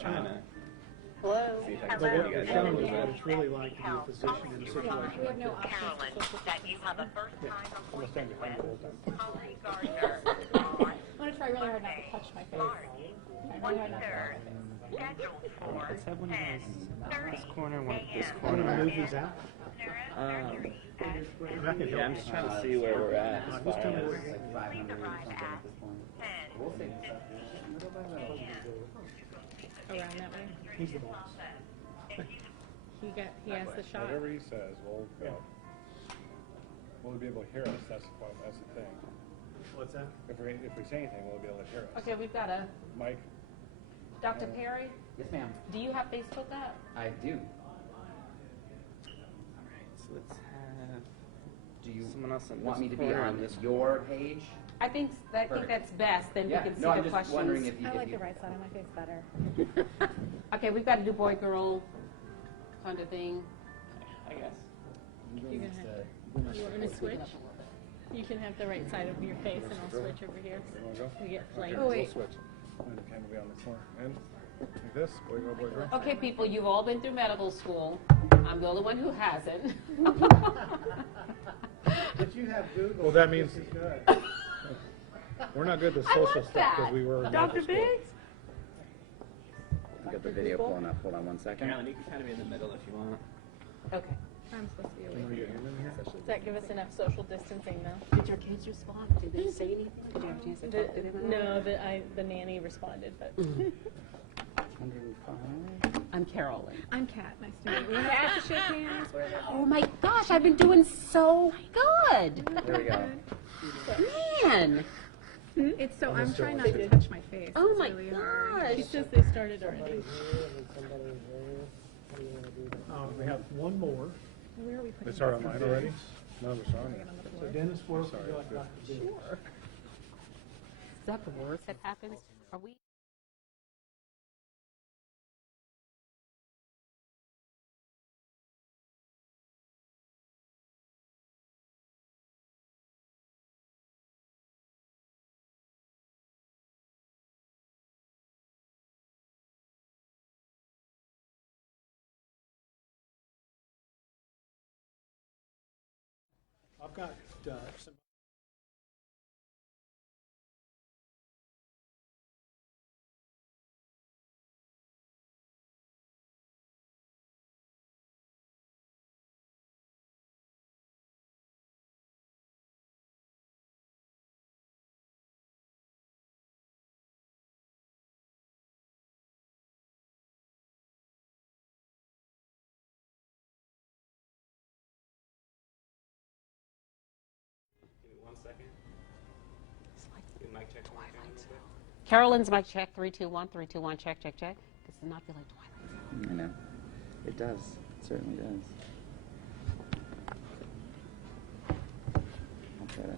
trying to Hello. see if I can see what you guys Showing are. us what it's really like to be a physician in a situation like this. Carolyn, that you have a first-time appointment with Holly Gardner I'm going to try really hard not to touch my face. March 23rd, scheduled for Let's have one of those this corner, one this I'm going to corner. move these out. Yeah, I'm just trying to see where we're at as far as. Please arrive at 10:15 Around that way. He's the boss. He has the shot. Whatever he says, we'll be able to hear us. That's the point. That's the thing. What's that? If we say anything, we'll be able to hear us. Okay, we've got a Mike. Dr. Perry. Yes, ma'am. Do you have Facebook up? I do. So let's have. Do you Someone else in want this me to be corner on and this your page? I think that's best. Then Yeah. we can see No, I'm the just questions. wondering if you. I like the right side of my face better. Okay, we've got to do boy girl kind of thing. I guess. You want me to switch? You can have the right side of your face and I'll switch over here. You want to go? We get flamed. Okay, we'll switch. And the camera will be on the corner. And like this. Boy, girl, boy, girl. Okay, people, you've all been through medical school. I'm the only one who hasn't. But you have Google. Well, that means we're not good at I social like stuff that. because we were in Dr. medical school. Biggs? Got the video pulling up. Hold on one second. Carolyn, you can kind of be in the middle if you want. Okay. I'm supposed to be away. Wanna get him in here? Does that give us enough social distancing though? Did your kids respond? Did they say anything? Did you have a chance to talk to them? No, the nanny responded, but 105. I'm Carolyn. I'm Kat. Nice to meet you. We have to shake hands. Oh my gosh, I've been doing so good. There we go. Man. It's so I'm trying not to touch my face. Oh It's my really hard. gosh. She says they started already. We have one more. Where are we They putting start this? online already? No, we're starting. On the So floor? Dennis, where would Sorry, you like good. Dr. Biggs? Is that the worst that happens? Are we? I've got some. Give me 1 second. Give mic check. Carolyn's mic check. 321 321. Check. Does it not feel like Twilight? I know. It does. It certainly does. I'll try to.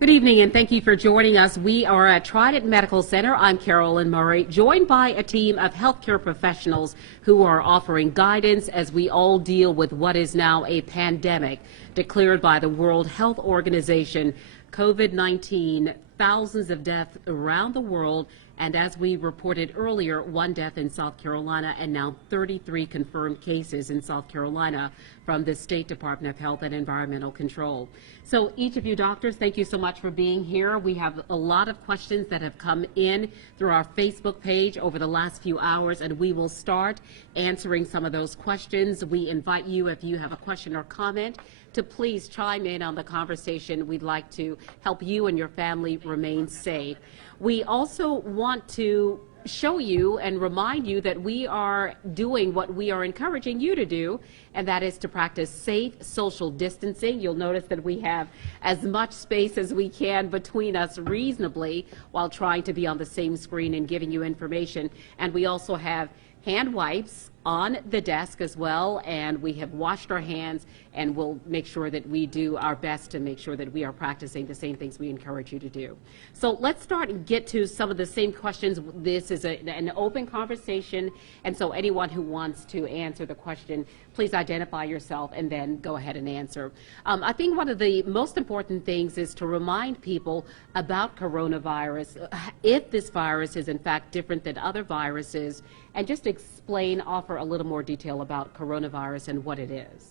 Good evening, and thank you for joining us. We are at Trident Medical Center. I'm Carolyn Murray, joined by a team of healthcare professionals who are offering guidance as we all deal with what is now a pandemic declared by the World Health Organization. COVID-19, thousands of deaths around the world, and as we reported earlier, 1 death in South Carolina and now 33 confirmed cases in South Carolina from the State Department of Health and Environmental Control. So each of you doctors, thank you so much for being here. We have a lot of questions that have come in through our Facebook page over the last few hours, and we will start answering some of those questions. We invite you, if you have a question or comment, to please chime in on the conversation. We'd like to help you and your family remain safe. We also want to show you and remind you that we are doing what we are encouraging you to do, and that is to practice safe social distancing. You'll notice that we have as much space as we can between us reasonably while trying to be on the same screen and giving you information. And we also have hand wipes on the desk as well, and we have washed our hands, and we'll make sure that we do our best to make sure that we are practicing the same things we encourage you to do. So let's start and get to some of the same questions. This is an open conversation, and so anyone who wants to answer the question, Please identify yourself and then go ahead and answer. I think one of the most important things is to remind people about coronavirus, if this virus is in fact different than other viruses, and just explain, offer a little more detail about coronavirus and what it is.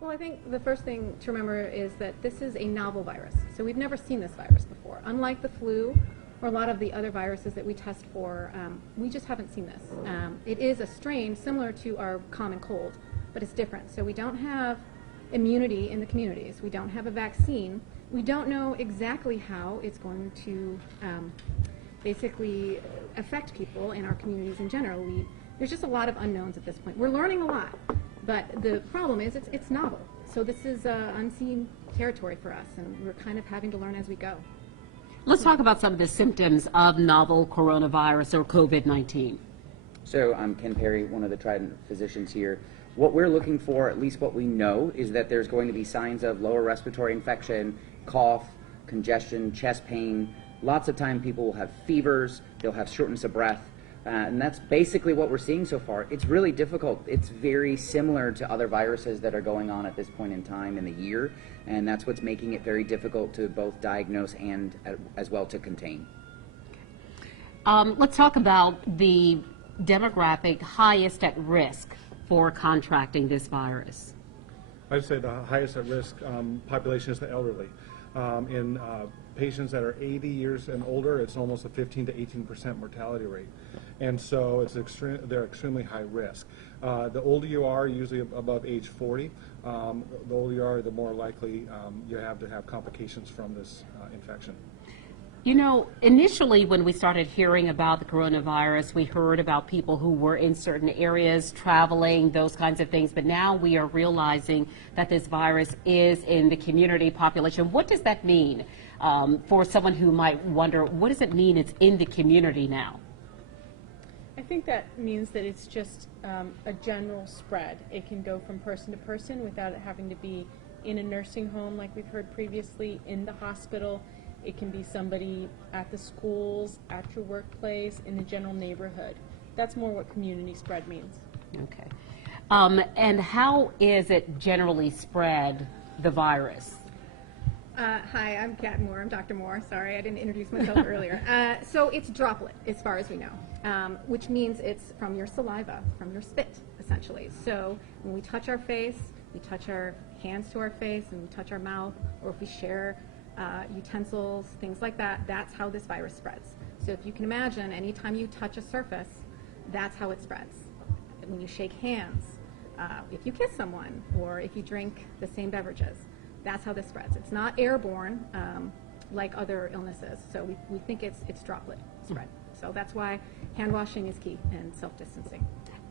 Well, I think the first thing to remember is that this is a novel virus. So we've never seen this virus before. Unlike the flu or a lot of the other viruses that we test for, we just haven't seen this. It is a strain similar to our common cold, but it's different. So we don't have immunity in the communities. We don't have a vaccine. We don't know exactly how it's going to basically affect people in our communities in general. There's just a lot of unknowns at this point. We're learning a lot, but the problem is it's novel. So this is unseen territory for us, and we're kind of having to learn as we go. Let's talk about some of the symptoms of novel coronavirus or COVID-19. So I'm Ken Perry, one of the Trident physicians here. What we're looking for, at least what we know, is that there's going to be signs of lower respiratory infection, cough, congestion, chest pain. Lots of time people will have fevers, they'll have shortness of breath. And that's basically what we're seeing so far. It's really difficult. It's very similar to other viruses that are going on at this point in time in the year, and that's what's making it very difficult to both diagnose and as well to contain. Let's talk about the demographic highest at risk for contracting this virus. I'd say the highest at risk population is the elderly. In patients that are 80 years and older, it's almost a 15 to 18% mortality rate. And so they're extremely high risk. The older you are, usually above age 40, the older you are, the more likely you have to have complications from this infection. You know, initially when we started hearing about the coronavirus, we heard about people who were in certain areas, traveling, those kinds of things, but now we are realizing that this virus is in the community population. What does that mean for someone who might wonder, what does it mean it's in the community now? I think that means that it's just a general spread. It can go from person to person without it having to be in a nursing home like we've heard previously, in the hospital. It can be somebody at the schools, at your workplace, in the general neighborhood. That's more what community spread means. Okay. And how is it generally spread, the virus? Hi, I'm Kat Moore. I'm Dr. Moore. Sorry, I didn't introduce myself earlier. So it's droplet, as far as we know, which means it's from your saliva, from your spit, essentially. So when we touch our face, we touch our hands to our face, and we touch our mouth, or if we share utensils, things like that, that's how this virus spreads. So if you can imagine, anytime you touch a surface, that's how it spreads. When you shake hands, if you kiss someone, or if you drink the same beverages, that's how this spreads. It's not airborne like other illnesses, so we think it's droplet spread. So that's why hand washing is key, and self-distancing.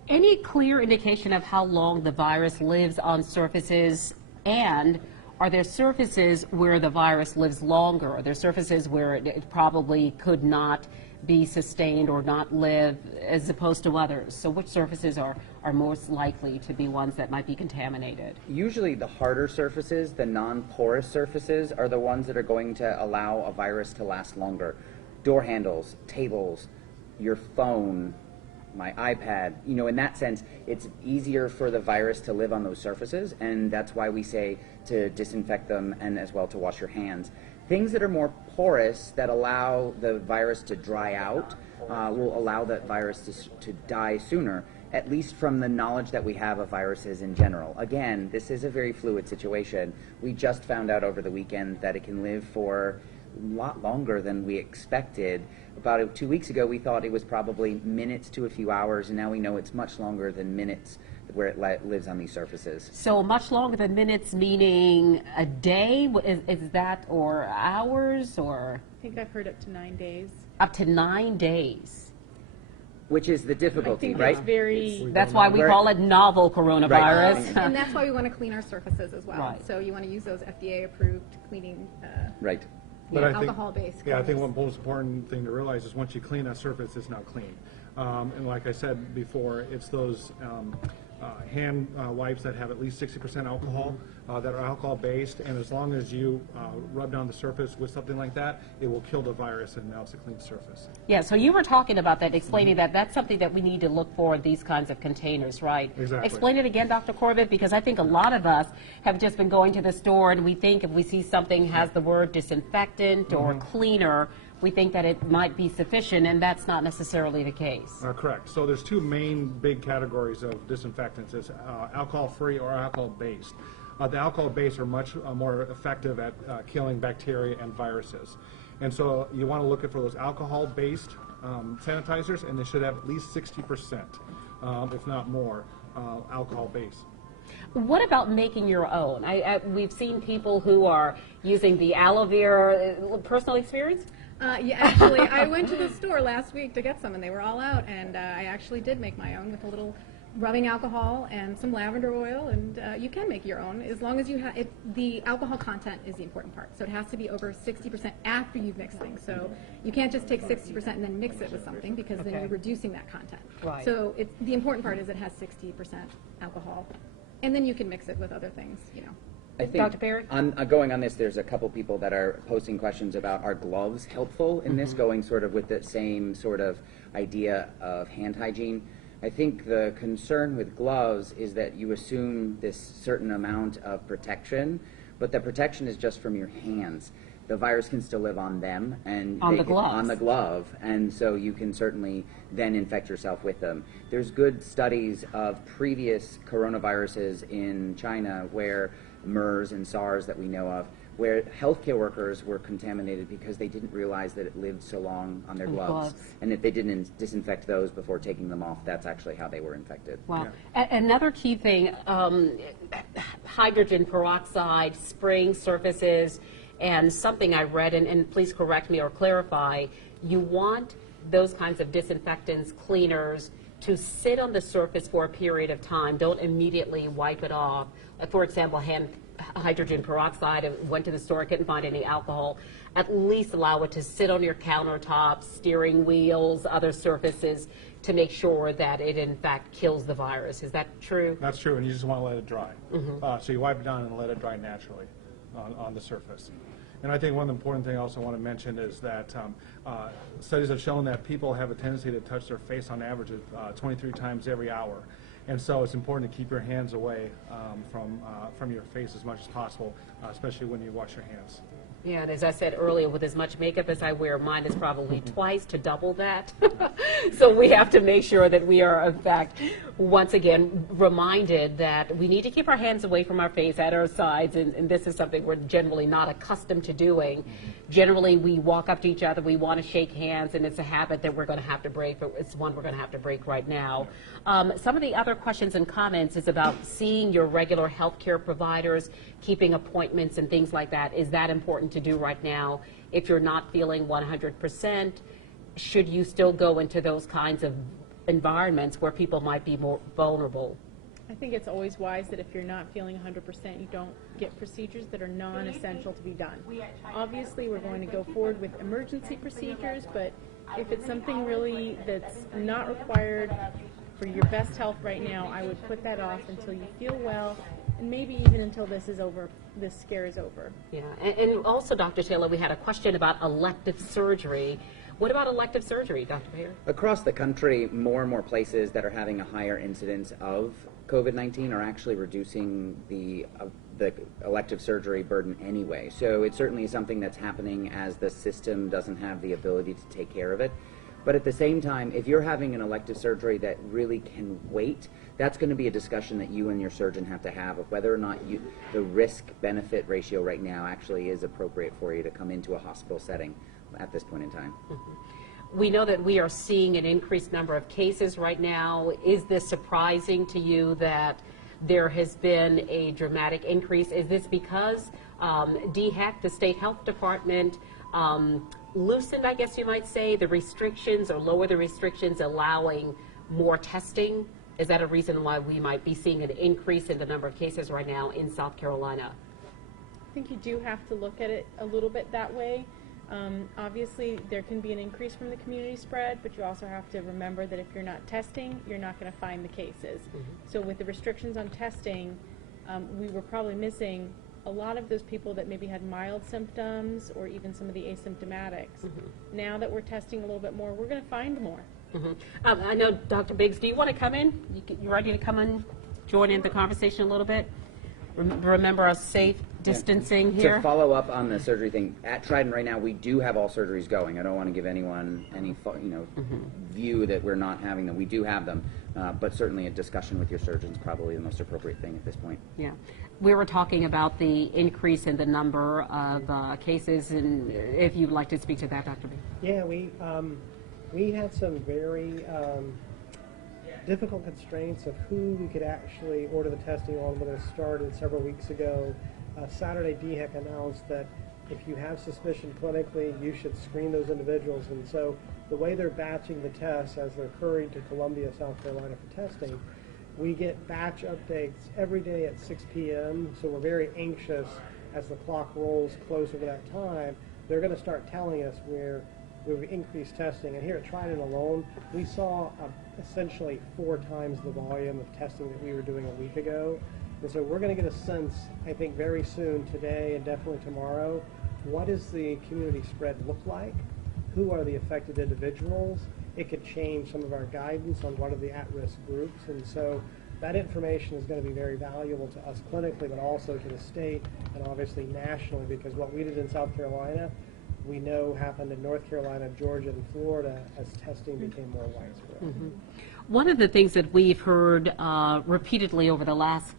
Any clear indication of how long the virus lives on surfaces, and are there surfaces where the virus lives longer? Are there surfaces where it probably could not be sustained or not live as opposed to others? So which surfaces are most likely to be ones that might be contaminated? Usually the harder surfaces, the non-porous surfaces, are the ones that are going to allow a virus to last longer. Door handles, tables, your phone, my iPad, you know, in that sense, it's easier for the virus to live on those surfaces, and that's why we say to disinfect them and as well to wash your hands. Things that are more porous, that allow the virus to dry out, will allow that virus to die sooner, at least from the knowledge that we have of viruses in general. Again, this is a very fluid situation. We just found out over the weekend that it can live for a lot longer than we expected. About 2 weeks ago, we thought it was probably minutes to a few hours, and now we know it's much longer than minutes where it lives on these surfaces. So much longer than minutes, meaning a day? Is that, or hours, or? I think I've heard up to 9 days. Up to 9 days. Which is the I difficulty, think right? it's very... That's why we call it novel coronavirus. Right. And that's why we want to clean our surfaces as well. Right. So you want to use those FDA-approved cleaning Right. But I think, alcohol-based yeah, I think cleaners. one most important thing to realize is once you clean that surface, it's now clean. And like I said before, it's those hand wipes that have at least 60% alcohol, that are alcohol-based, and as long as you rub down the surface with something like that, it will kill the virus and melts a clean surface. Yeah, so you were talking about that, explaining that that's something that we need to look for in these kinds of containers, right? Exactly. Explain it again, Dr. Corbett, because I think a lot of us have just been going to the store and we think if we see something has the word disinfectant or cleaner, we think that it might be sufficient, and that's not necessarily the case. Correct. So there's two main big categories of disinfectants. It's alcohol-free or alcohol-based. The alcohol-based are much more effective at killing bacteria and viruses. And so you want to look for those alcohol-based sanitizers, and they should have at least 60%, if not more, alcohol-based. What about making your own? We've seen people who are using the aloe vera. Personal experience? Yeah, actually, I went to the store last week to get some, and they were all out, and I actually did make my own with a little rubbing alcohol and some lavender oil, and you can make your own as long as you have the alcohol content is the important part. So it has to be over 60% after you've mixed things. So you can't just take 60% and then mix it with something, because then you're reducing that content. Right. So the important part is it has 60% alcohol, and then you can mix it with other things, you know. I think Dr. Perry? Going on this, there's a couple people that are posting questions about, are gloves helpful in this, going sort of with the same sort of idea of hand hygiene. I think the concern with gloves is that you assume this certain amount of protection, but the protection is just from your hands. The virus can still live on them and on the gloves. On the glove, and so you can certainly then infect yourself with them. There's good studies of previous coronaviruses in China where MERS and SARS that we know of, where healthcare workers were contaminated because they didn't realize that it lived so long on their gloves. And if they didn't disinfect those before taking them off, that's actually how they were infected. Wow. Yeah. Another key thing, hydrogen peroxide, spraying surfaces, and something I read, and please correct me or clarify, you want those kinds of disinfectants, cleaners, to sit on the surface for a period of time. Don't immediately wipe it off. For example, hydrogen peroxide, I went to the store, couldn't find any alcohol. At least allow it to sit on your countertops, steering wheels, other surfaces, to make sure that it in fact kills the virus. Is that true? That's true, and you just want to let it dry. So you wipe it down and let it dry naturally on the surface. And I think one important thing I also want to mention is that studies have shown that people have a tendency to touch their face on average 23 times every hour. And so it's important to keep your hands away from your face as much as possible, especially when you wash your hands. Yeah, and as I said earlier, with as much makeup as I wear, mine is probably twice to double that. So we have to make sure that we are, in fact, once again, reminded that we need to keep our hands away from our face at our sides, and this is something we're generally not accustomed to doing. Generally, we walk up to each other, we want to shake hands, and it's a habit that we're going to have to break, but it's one we're going to have to break right now. Some of the other questions and comments is about seeing your regular healthcare providers, keeping appointments and things like that. Is that important to do right now? If you're not feeling 100%, should you still go into those kinds of environments where people might be more vulnerable? I think it's always wise that if you're not feeling 100%, you don't get procedures that are non-essential to be done. Obviously, we're going to go forward with emergency procedures, but if it's something really that's not required for your best health right now, I would put that off until you feel well, and maybe even until this is over, this scare is over. Yeah, and also, Dr. Taylor, we had a question about elective surgery. What about elective surgery, Dr. Bayer? Across the country, more and more places that are having a higher incidence of COVID-19 are actually reducing the elective surgery burden anyway. So it certainly is something that's happening as the system doesn't have the ability to take care of it. But at the same time, if you're having an elective surgery that really can wait, that's going to be a discussion that you and your surgeon have to have of whether or not the risk-benefit ratio right now actually is appropriate for you to come into a hospital setting at this point in time. We know that we are seeing an increased number of cases right now. Is this surprising to you that there has been a dramatic increase? Is this because DHEC, the State Health Department, loosened, I guess you might say, the restrictions or lower the restrictions, allowing more testing? Is that a reason why we might be seeing an increase in the number of cases right now in South Carolina? I think you do have to look at it a little bit that way. Obviously, there can be an increase from the community spread, but you also have to remember that if you're not testing, you're not going to find the cases. So with the restrictions on testing, we were probably missing a lot of those people that maybe had mild symptoms or even some of the asymptomatics. Now that we're testing a little bit more, we're going to find more. I know, Dr. Biggs, do you want to come in? You ready to come in, join in the conversation a little bit? Remember our safe distancing here? To follow up on the surgery thing, at Trident right now, we do have all surgeries going. I don't want to give anyone any view that we're not having them. We do have them, but certainly a discussion with your surgeon is probably the most appropriate thing at this point. Yeah. We were talking about the increase in the number of cases, and if you'd like to speak to that, Dr. B. Yeah, we had some very difficult constraints of who we could actually order the testing on when it started several weeks ago. Saturday, DHEC announced that if you have suspicion clinically, you should screen those individuals. And so the way they're batching the tests as they're hurrying to Columbia, South Carolina for testing, we get batch updates every day at 6 p.m. So we're very anxious as the clock rolls closer to that time. They're going to start telling us where we've increased testing. And here at Trident alone, we saw essentially 4 times the volume of testing that we were doing a week ago. And so we're going to get a sense, I think, very soon, today and definitely tomorrow, what does the community spread look like? Who are the affected individuals? It could change some of our guidance on what are the at-risk groups. And so that information is going to be very valuable to us clinically, but also to the state and obviously nationally, because what we did in South Carolina, we know happened in North Carolina, Georgia, and Florida as testing became more widespread. One of the things that we've heard repeatedly over the last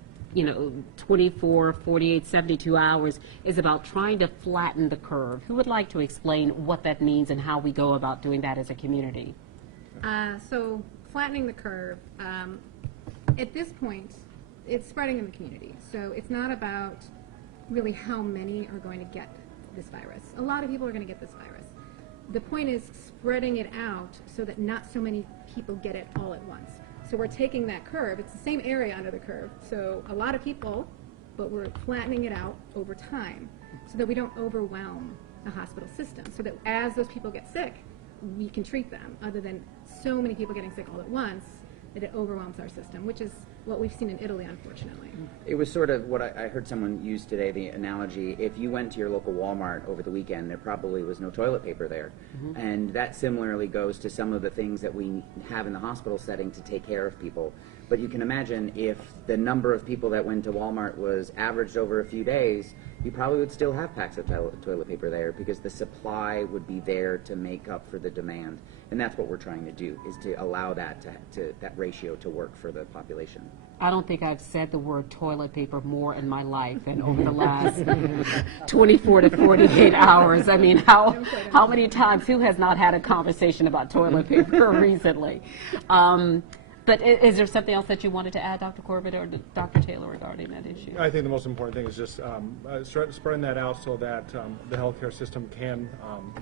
24, 48, 72 hours is about trying to flatten the curve. Who would like to explain what that means and how we go about doing that as a community? So flattening the curve, at this point, it's spreading in the community. So it's not about really how many are going to get this virus. A lot of people are going to get this virus. The point is spreading it out so that not so many people get it all at once. So we're taking that curve. It's the same area under the curve. So a lot of people, but we're flattening it out over time so that we don't overwhelm the hospital system. So that as those people get sick, we can treat them, other than so many people getting sick all at once that it overwhelms our system, which is what we've seen in Italy, unfortunately. It was sort of what I heard someone use today, the analogy, if you went to your local Walmart over the weekend, there probably was no toilet paper there. And that similarly goes to some of the things that we have in the hospital setting to take care of people. But you can imagine if the number of people that went to Walmart was averaged over a few days, you probably would still have packs of toilet paper there because the supply would be there to make up for the demand. And that's what we're trying to do, is to allow that that ratio to work for the population. I don't think I've said the word toilet paper more in my life than over the last 24 to 48 hours. I mean, how many times, who has not had a conversation about toilet paper recently? But is there something else that you wanted to add, Dr. Corbett or Dr. Taylor, regarding that issue? I think the most important thing is just spreading that out so that the healthcare system can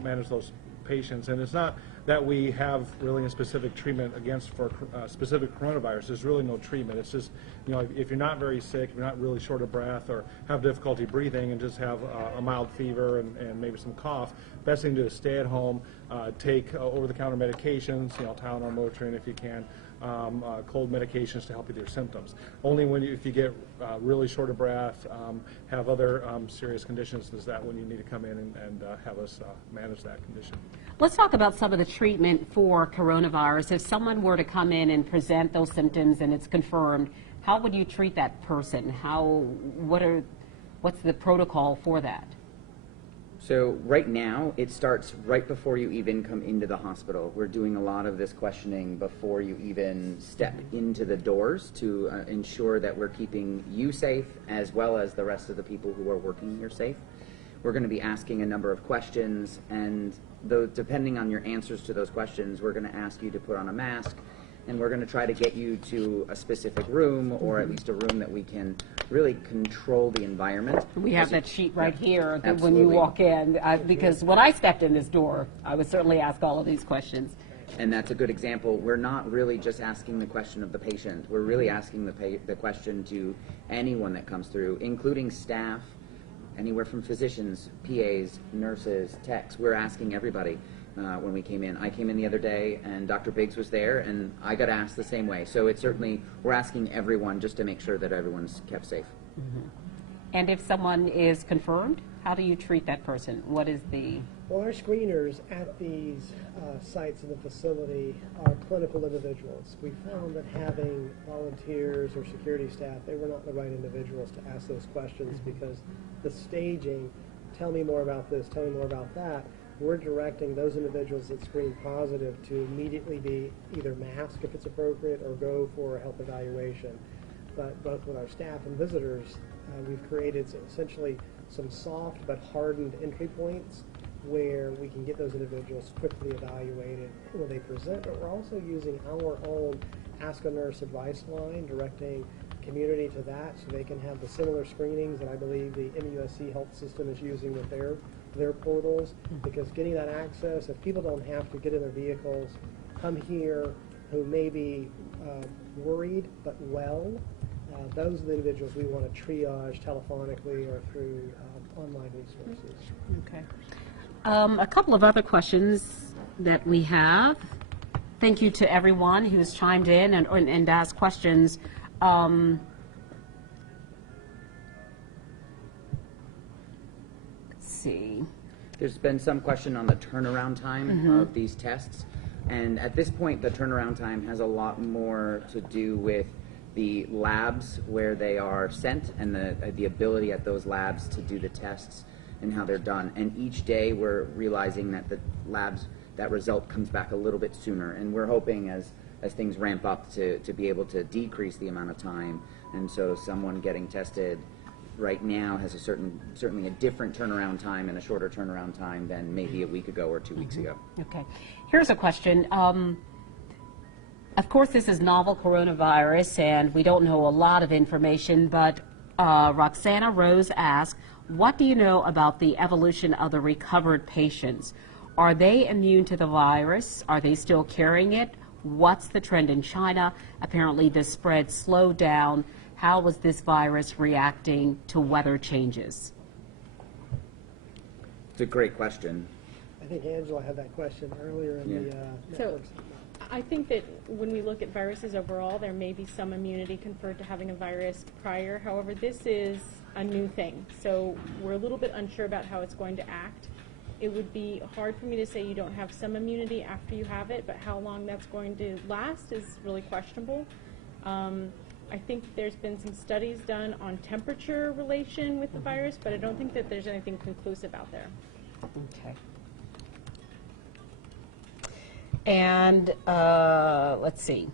manage those patients. And it's not that we have really a specific treatment against for specific coronavirus. There's really no treatment. It's just, if you're not very sick, you're not really short of breath or have difficulty breathing and just have a mild fever and maybe some cough, best thing to do is stay at home, take over-the-counter medications, Tylenol, Motrin if you can, cold medications to help with your symptoms. Only if you get really short of breath, have other serious conditions, is that when you need to come in and have us manage that condition. Let's talk about some of the treatment for coronavirus. If someone were to come in and present those symptoms and it's confirmed, how would you treat that person? What's the protocol for that? So right now, it starts right before you even come into the hospital. We're doing a lot of this questioning before you even step into the doors to ensure that we're keeping you safe as well as the rest of the people who are working here safe. We're going to be asking a number of questions, and depending on your answers to those questions, we're going to ask you to put on a mask, and we're going to try to get you to a specific room, or at least a room that we can really control the environment. We have that sheet right here that Absolutely. when you walk in, because when I stepped in this door, I would certainly ask all of these questions. And that's a good example. We're not really just asking the question of the patient. We're really asking the question to anyone that comes through, including staff, anywhere from physicians, PAs, nurses, techs. We're asking everybody when we came in. I came in the other day, and Dr. Biggs was there, and I got asked the same way. So it's certainly, we're asking everyone just to make sure that everyone's kept safe. Mm-hmm. And if someone is confirmed, how do you treat that person? What is the... Well, our screeners at these sites in the facility are clinical individuals. We found that having volunteers or security staff, they were not the right individuals to ask those questions, because the staging, tell me more about this, tell me more about that, we're directing those individuals that screen positive to immediately be either masked if it's appropriate or go for a health evaluation. But both with our staff and visitors, we've created essentially some soft but hardened entry points where we can get those individuals quickly evaluated when they present, but we're also using our own Ask a Nurse advice line, directing community to that so they can have the similar screenings that I believe the MUSC health system is using with their portals, because getting that access, if people don't have to get in their vehicles, come here, who may be worried but well, those are the individuals we want to triage telephonically or through online resources. Okay. A couple of other questions that we have. Thank you to everyone who's chimed in and asked questions. Let's see. There's been some question on the turnaround time of these tests, and at this point the turnaround time has a lot more to do with the labs where they are sent and the ability at those labs to do the tests and how they're done. And each day we're realizing that the labs, that result comes back a little bit sooner, and we're hoping as things ramp up to be able to decrease the amount of time. And so someone getting tested right now has a certainly a different turnaround time and a shorter turnaround time than maybe a week ago or 2 weeks ago. Okay. Here's a question. Of course, this is novel coronavirus, and we don't know a lot of information, but Roxana Rose asked, what do you know about the evolution of the recovered patients? Are they immune to the virus? Are they still carrying it? What's the trend in China? Apparently, the spread slowed down. How was this virus reacting to weather changes? It's a great question. I think Angela had that question earlier in the network. I think that when we look at viruses overall, there may be some immunity conferred to having a virus prior. However, this is a new thing, so we're a little bit unsure about how it's going to act. It would be hard for me to say you don't have some immunity after you have it, but how long that's going to last is really questionable. I think there's been some studies done on temperature relation with the virus, but I don't think that there's anything conclusive out there. Okay. And let's see.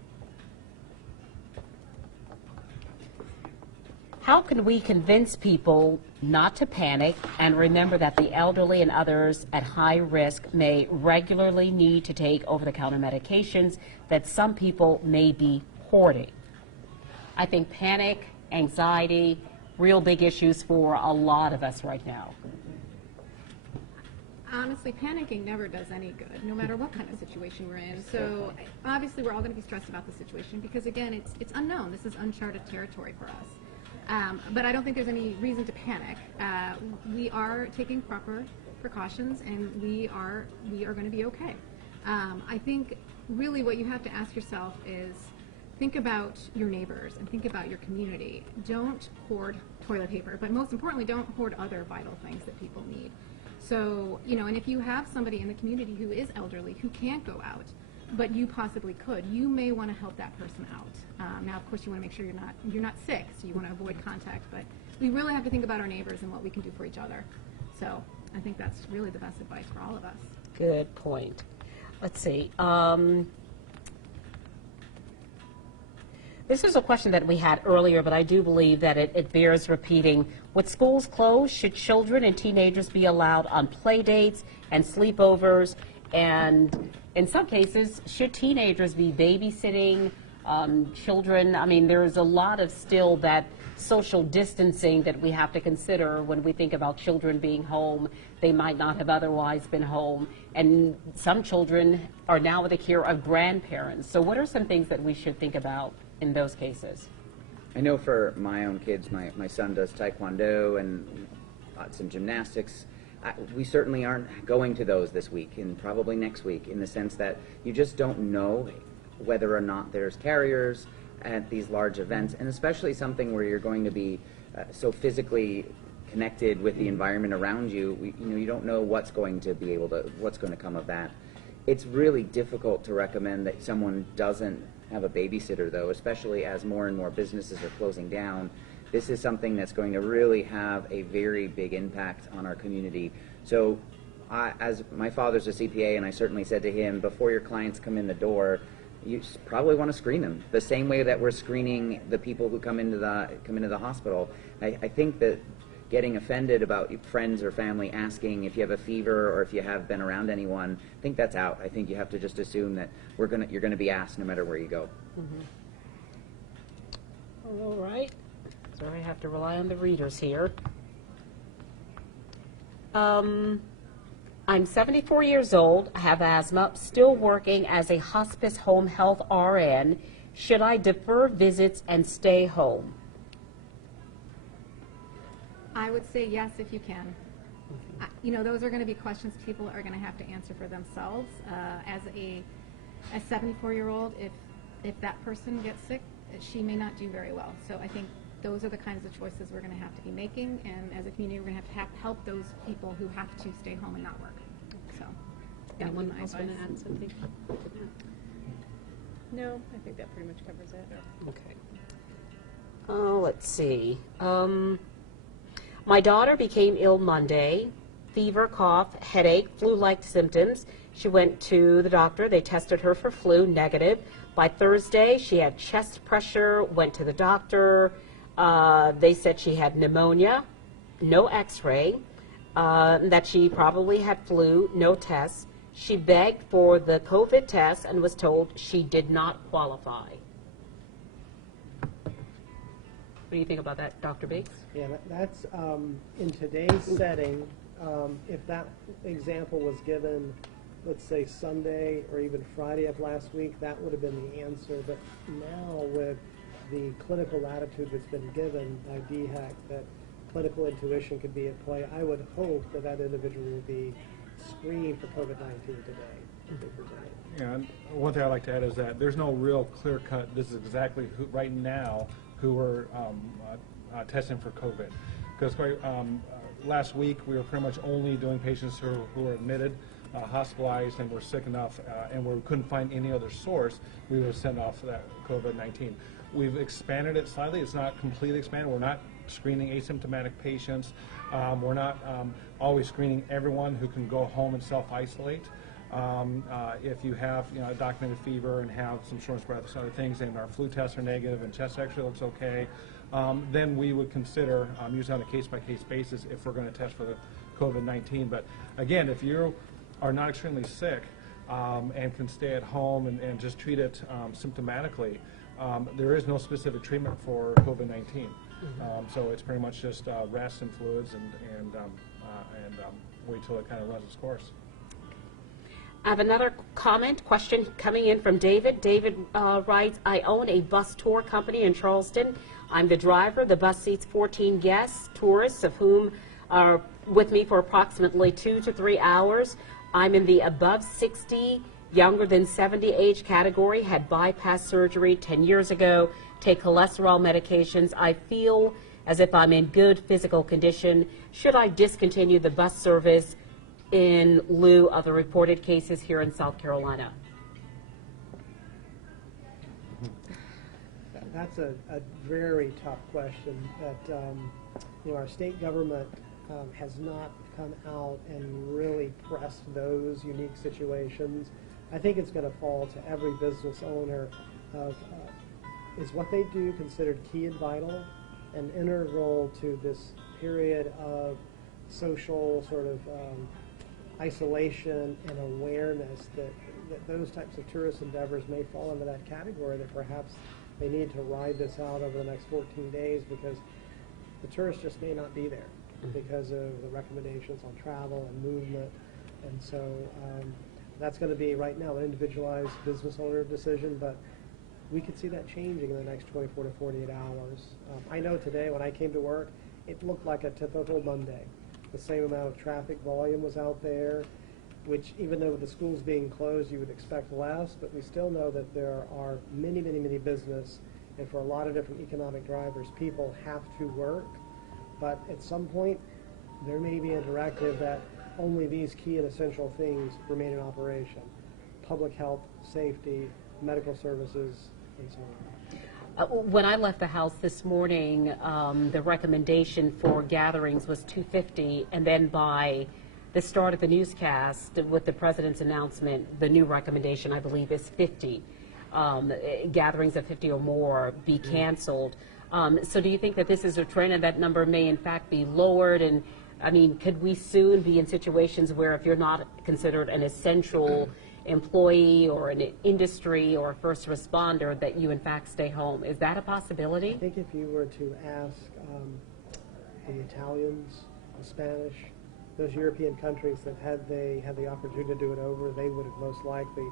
How can we convince people not to panic and remember that the elderly and others at high risk may regularly need to take over-the-counter medications that some people may be hoarding? I think panic, anxiety, real big issues for a lot of us right now. Honestly, panicking never does any good, no matter what kind of situation we're in. So obviously we're all going to be stressed about the situation because, again, it's unknown. This is uncharted territory for us. But I don't think there's any reason to panic. We are taking proper precautions, and we are going to be okay. I think really what you have to ask yourself is think about your neighbors and think about your community. Don't hoard toilet paper, but most importantly, don't hoard other vital things that people need. So, and if you have somebody in the community who is elderly, who can't go out, but you possibly could, you may want to help that person out. Now, of course, you want to make sure you're not sick, so you want to avoid contact, but we really have to think about our neighbors and what we can do for each other. So I think that's really the best advice for all of us. Good point. Let's see. This is a question that we had earlier, but I do believe that it bears repeating. With schools closed, should children and teenagers be allowed on play dates and sleepovers? And in some cases, should teenagers be babysitting children? I mean, there's a lot of still that social distancing that we have to consider when we think about children being home. They might not have otherwise been home. And some children are now with the care of grandparents. So what are some things that we should think about in those cases? I know for my own kids, my son does Taekwondo, and some gymnastics. We certainly aren't going to those this week and probably next week, in the sense that you just don't know whether or not there's carriers at these large events, and especially something where you're going to be so physically connected with the environment around you. You don't know what's going to come of that. It's really difficult to recommend that someone doesn't have a babysitter, though, especially as more and more businesses are closing down. This is something that's going to really have a very big impact on our community. So as my father's a CPA, and I certainly said to him, before your clients come in the door, you probably want to screen them the same way that we're screening the people who come into the hospital. I think that getting offended about friends or family asking if you have a fever or if you have been around anyone, I think that's out. I think you have to just assume that you're going to be asked no matter where you go. All right. So I have to rely on the readers here. I'm 74 years old, I have asthma, still working as a hospice home health RN. Should I defer visits and stay home? I would say yes if you can. Those are going to be questions people are going to have to answer for themselves. As a 74-year-old, if that person gets sick, she may not do very well. So I think those are the kinds of choices we're going to have to be making, and as a community, we're going to have to help those people who have to stay home and not work. So, Anyone else want to add something? No, I think that pretty much covers it. Okay. Let's see. My daughter became ill Monday. Fever, cough, headache, flu-like symptoms. She went to the doctor. They tested her for flu, negative. By Thursday, she had chest pressure, went to the doctor. They said she had pneumonia, no x-ray, that she probably had flu, no tests. She begged for the COVID test and was told she did not qualify. What do you think about that, Dr. Biggs? Yeah, that's in today's setting, if that example was given, let's say Sunday or even Friday of last week, that would have been the answer. But now with the clinical latitude that's been given by DHEC, that clinical intuition could be at play, I would hope that that individual will be screened for COVID-19 today. Yeah, and one thing I'd like to add is that there's no real clear-cut, this is exactly who, right now, who we're testing for COVID. Because last week, we were pretty much only doing patients who were admitted, hospitalized, and were sick enough, and we couldn't find any other source, we would send off that COVID-19. We've expanded it slightly. It's not completely expanded. We're not screening asymptomatic patients. We're not always screening everyone who can go home and self-isolate. If you have a documented fever and have some shortness of breath, other things, and our flu tests are negative and chest x-ray looks okay, then we would consider using on a case-by-case basis if we're going to test for the COVID-19. But again, if you are not extremely sick and can stay at home and just treat it symptomatically, there is no specific treatment for COVID-19. So it's pretty much just rest and fluids and wait till it kind of runs its course. I have another question coming in from David. David writes, I own a bus tour company in Charleston. I'm the driver. The bus seats 14 guests, tourists, of whom are with me for approximately 2 to 3 hours. I'm in the above 60, younger than 70 age category, had bypass surgery 10 years ago, take cholesterol medications. I feel as if I'm in good physical condition. Should I discontinue the bus service in lieu of the reported cases here in South Carolina? That's a very tough question that our state government has not come out and really pressed those unique situations. I think it's going to fall to every business owner of is what they do considered key and vital and integral to this period of social sort of isolation and awareness that those types of tourist endeavors may fall into that category, that perhaps they need to ride this out over the next 14 days because the tourists just may not be there because of the recommendations on travel and movement. And so that's going to be right now an individualized business owner decision, but we could see that changing in the next 24 to 48 hours. I know today when I came to work, it looked like a typical Monday. the same amount of traffic volume was out there, which even though with the schools being closed, you would expect less, but we still know that there are many, many, many business, and for a lot of different economic drivers, people have to work. But at some point, there may be a directive that only these key and essential things remain in operation. Public health, safety, medical services, and so on. When I left the house this morning, the recommendation for gatherings was 250, and then by the start of the newscast with the president's announcement, the new recommendation, I believe, is 50. Gatherings of 50 or more be canceled. So do you think that this is a trend and that number may in fact be lowered? And I mean, could we soon be in situations where if you're not considered an essential employee or an industry or a first responder that you in fact stay home? Is that a possibility? I think if you were to ask the Italians, the Spanish, those European countries that had the opportunity to do it over, they would have most likely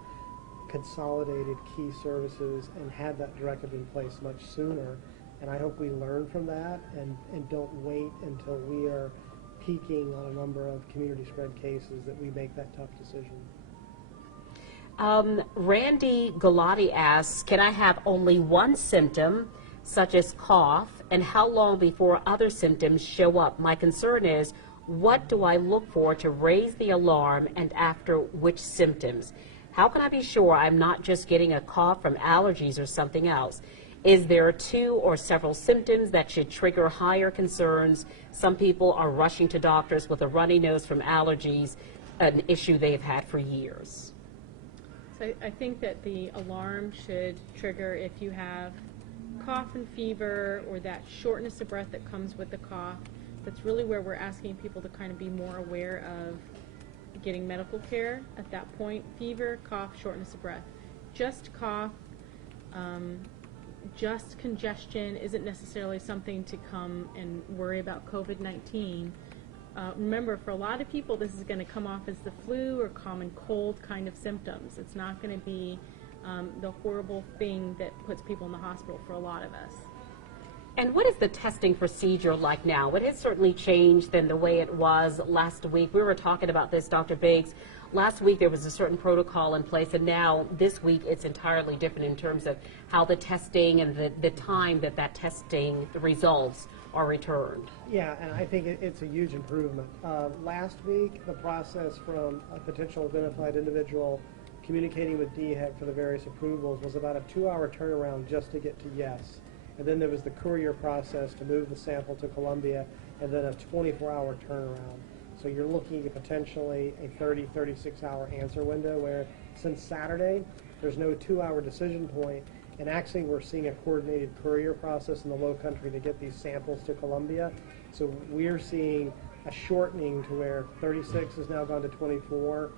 consolidated key services and had that directive in place much sooner. And I hope we learn from that and don't wait until we are peaking on a number of community spread cases that we make that tough decision. Randy Galati asks, can I have only one symptom, such as cough, and how long before other symptoms show up? My concern is, what do I look for to raise the alarm, and after which symptoms? How can I be sure I'm not just getting a cough from allergies or something else? Is there two or several symptoms that should trigger higher concerns? Some people are rushing to doctors with a runny nose from allergies, an issue they've had for years. So I think that the alarm should trigger if you have cough and fever or that shortness of breath that comes with the cough. That's really where we're asking people to kind of be more aware of getting medical care at that point. Fever, cough, shortness of breath. Just cough, just congestion isn't necessarily something to come and worry about COVID-19. Remember, for a lot of people, this is going to come off as the flu or common cold kind of symptoms. It's not going to be the horrible thing that puts people in the hospital for a lot of us. And what is the testing procedure like now? It has certainly changed than the way it was last week. We were talking about this, Dr. Biggs. Last week there was a certain protocol in place, and now this week it's entirely different in terms of how the testing and the time that testing results are returned. Yeah, and I think it's a huge improvement. Last week, the process from a potential identified individual communicating with DHEC for the various approvals was about a 2-hour turnaround just to get to yes. And then there was the courier process to move the sample to Columbia, and then a 24-hour turnaround. So you're looking at potentially a 30, 36-hour answer window where since Saturday, there's no 2-hour decision point, and actually we're seeing a coordinated courier process in the low country to get these samples to Columbia. So we're seeing a shortening to where 36 has now gone to 24.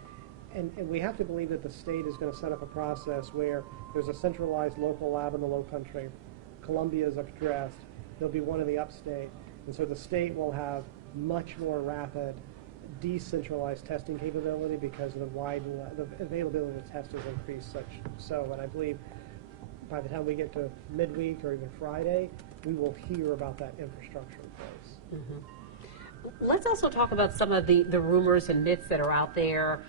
And we have to believe that the state is going to set up a process where there's a centralized local lab in the low country. Columbia is addressed. There'll be one in the upstate. And so the state will have much more rapid, decentralized testing capability because of the availability of the test has increased so. And I believe by the time we get to midweek or even Friday, we will hear about that infrastructure in place. Mm-hmm. Let's also talk about some of the rumors and myths that are out there.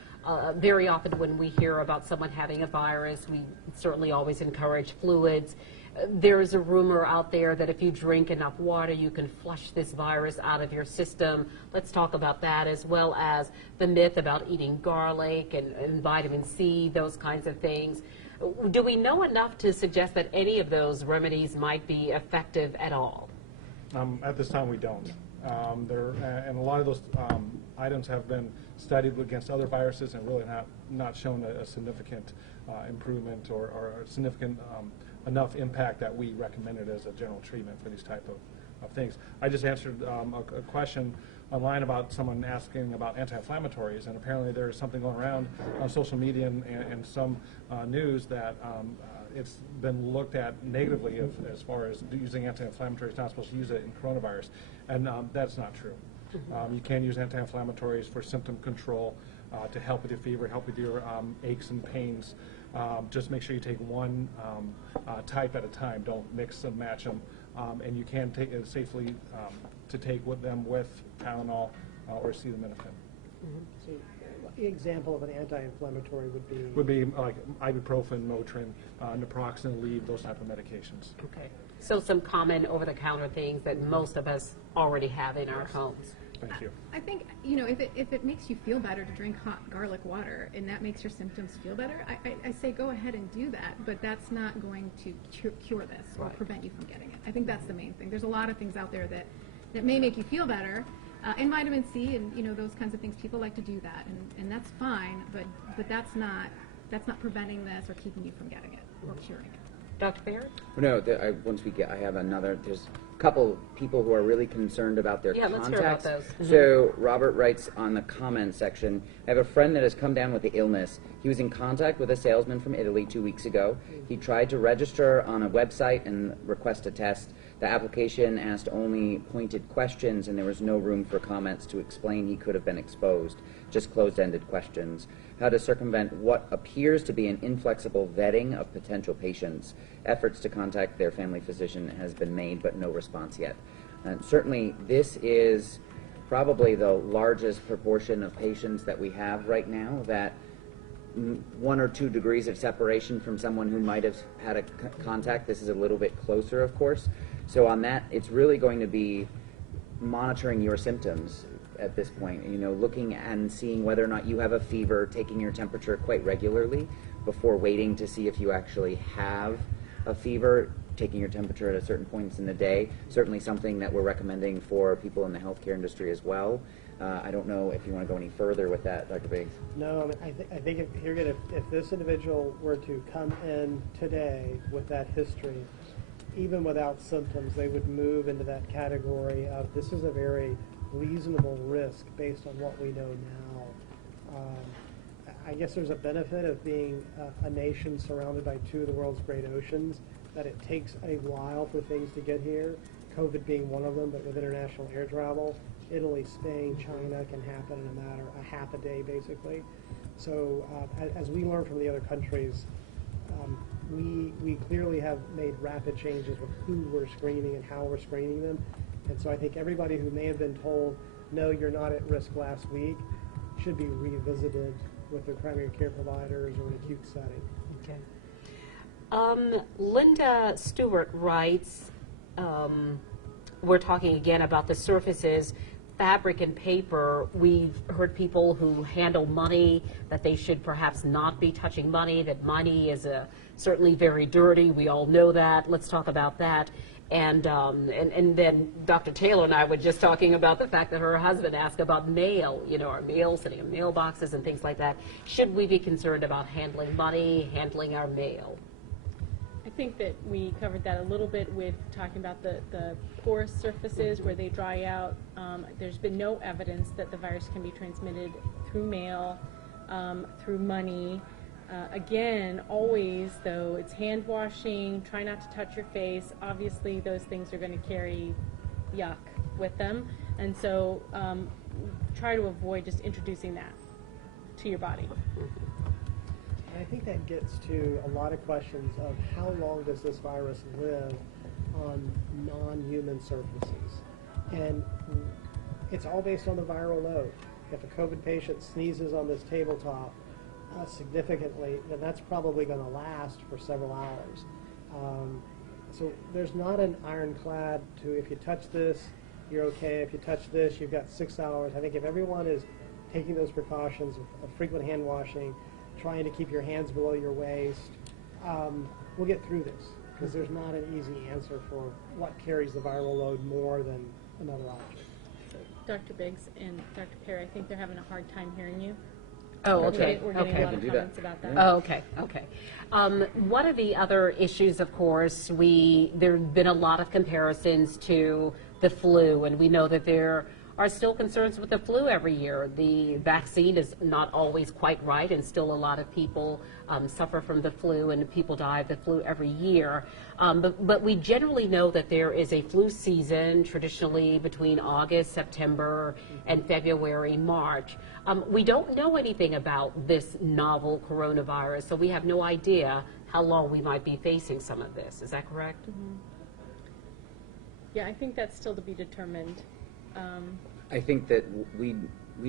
Very often when we hear about someone having a virus, we certainly always encourage fluids. There is a rumor out there that if you drink enough water, you can flush this virus out of your system. Let's talk about that, as well as the myth about eating garlic and vitamin C, those kinds of things. Do we know enough to suggest that any of those remedies might be effective at all? At this time, we don't. And a lot of those items have been studied against other viruses and really not shown a significant improvement or a significant enough impact that we recommend it as a general treatment for these type of things. I just answered a question online about someone asking about anti-inflammatories, and apparently there's something going around on social media and some news that it's been looked at negatively as far as using anti-inflammatories, not supposed to use it in coronavirus, and that's not true. You can use anti-inflammatories for symptom control, to help with your fever, help with your aches and pains. Just make sure you take one type at a time. Don't mix and match them. And you can take it safely to take with them with Tylenol or acetaminophen. So, the example of an anti-inflammatory Would be like ibuprofen, Motrin, naproxen, Aleve, those type of medications. Okay. So some common over-the-counter things that most of us already have in our homes. Thank you. I think, if it makes you feel better to drink hot garlic water and that makes your symptoms feel better, I say go ahead and do that, but that's not going to cure this or Right. prevent you from getting it. I think that's the main thing. There's a lot of things out there that may make you feel better, and vitamin C and, those kinds of things, people like to do that, and that's fine, but that's not preventing this or keeping you from getting it or curing it. Dr. Barrett? No, I have another, there's a couple people who are really concerned about their Yeah, contacts. let's hear about those. So Robert writes on the comment section, I have a friend that has come down with the illness. He was in contact with a salesman from Italy 2 weeks ago. He tried to register on a website and request a test. The application asked only pointed questions, and there was no room for comments to explain he could have been exposed, just closed-ended questions. How to circumvent what appears to be an inflexible vetting of potential patients. Efforts to contact their family physician has been made, but no response yet. And certainly, this is probably the largest proportion of patients that we have right now that 1 or 2 degrees of separation from someone who might have had a contact. This is a little bit closer, of course. So on that, it's really going to be monitoring your symptoms at this point, looking and seeing whether or not you have a fever, taking your temperature quite regularly before waiting to see if you actually have a fever, taking your temperature at a certain points in the day. Certainly something that we're recommending for people in the healthcare industry as well. I don't know if you want to go any further with that, Dr. Biggs. No, I think if this individual were to come in today with that history, even without symptoms, they would move into that category of this is a very reasonable risk based on what we know now. I guess there's a benefit of being a nation surrounded by 2 of the world's great oceans, that it takes a while for things to get here, COVID being one of them, but with international air travel, Italy, Spain, China can happen in a matter of half a day, basically. So as we learn from the other countries, we clearly have made rapid changes with who we're screening and how we're screening them. And so I think everybody who may have been told, no, you're not at risk last week, should be revisited with their primary care providers or an acute setting. Okay. Linda Stewart writes, we're talking again about the surfaces, fabric and paper. We've heard people who handle money that they should perhaps not be touching money, that money is certainly very dirty. We all know that. Let's talk about that. And then Dr. Taylor and I were just talking about the fact that her husband asked about mail, our mail, sitting in mailboxes and things like that. Should we be concerned about handling money, handling our mail? I think that we covered that a little bit with talking about the porous surfaces where they dry out. There's been no evidence that the virus can be transmitted through mail, through money. Again, always, though, it's hand washing, try not to touch your face. Obviously, those things are going to carry yuck with them. And so try to avoid just introducing that to your body. And I think that gets to a lot of questions of how long does this virus live on non-human surfaces. And it's all based on the viral load. If a COVID patient sneezes on this tabletop significantly, then that's probably going to last for several hours. So there's not an ironclad to, if you touch this, you're okay. If you touch this, you've got 6 hours. I think if everyone is taking those precautions of frequent hand washing, trying to keep your hands below your waist, we'll get through this, because there's not an easy answer for what carries the viral load more than another object. Dr. Biggs and Dr. Perry, I think they're having a hard time hearing you. Oh, okay. We're getting Okay. a lot of comments about that. Oh, okay, okay. One of the other issues, of course, there have been a lot of comparisons to the flu, and we know that there are still concerns with the flu every year. The vaccine is not always quite right, and still a lot of people suffer from the flu, and people die of the flu every year. But we generally know that there is a flu season traditionally between August, September, and February, March. We don't know anything about this novel coronavirus, so we have no idea how long we might be facing some of this. Is that correct? Yeah, I think that's still to be determined. I think that we